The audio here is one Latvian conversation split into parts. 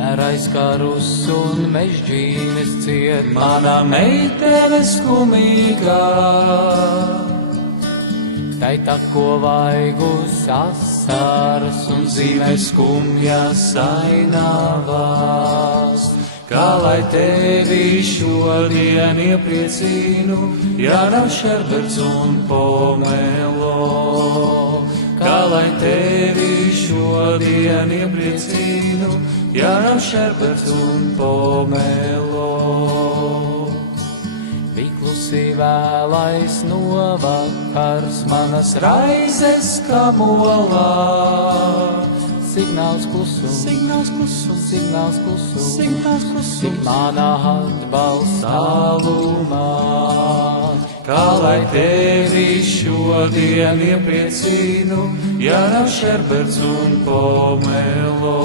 Aizkarus un mežģīnes ciet, mana meitene skumīgā. Tai tako vaigus asaras un zīmē skumjas ainavās. Kā lai tevi šodien iepriecinu, ja nav šerberts un pomelo. Kā lai tevi šodien iepriecinu, ja nav šerberts un pomelo. Klusi vēlais novakars, manas raizes kamolā. Signāls klusums, signāls klusums, signāls klusums, signāls klusums, manā atbalsts tālumā. Kā lai tevi šodien iepriecinu, ja nav šerberts un pomelo.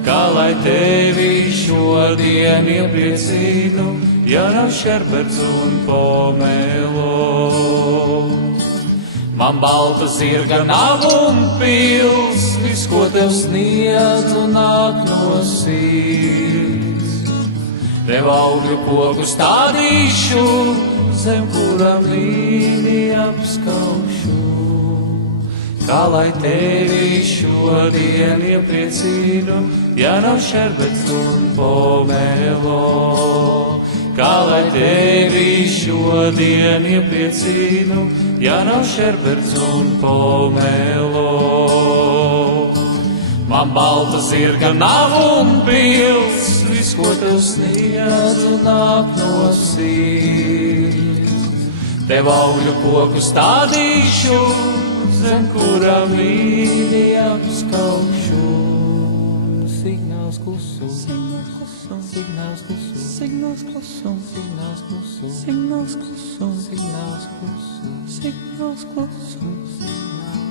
Kā lai tevi šodien iepriecinu, ja nav šerberts un pomelo. Man balta zirga nav un pils, viss, ko tev sniedzu, nāk no sirds. Tev augļu koku stādīšu, zem kuram vīni apskaušu. Kā lai tevi šodien iepriecinu, ja nav šerberts un pomelo. Kā lai tevi šodien iepriecinu, ja nav šerberts un pomelo. Man balta zirga nav un pils, viss, ko tev sniedzu, nāk no sirds. Tev augļu koku stādīšu, zem kurām vīni apskaušu. Signāls klusums, signāls klusums, signāls klusums, signāls klusums, signāls klusums, signāls klusums, signāls klusums, signāls klusums, signāls klusums.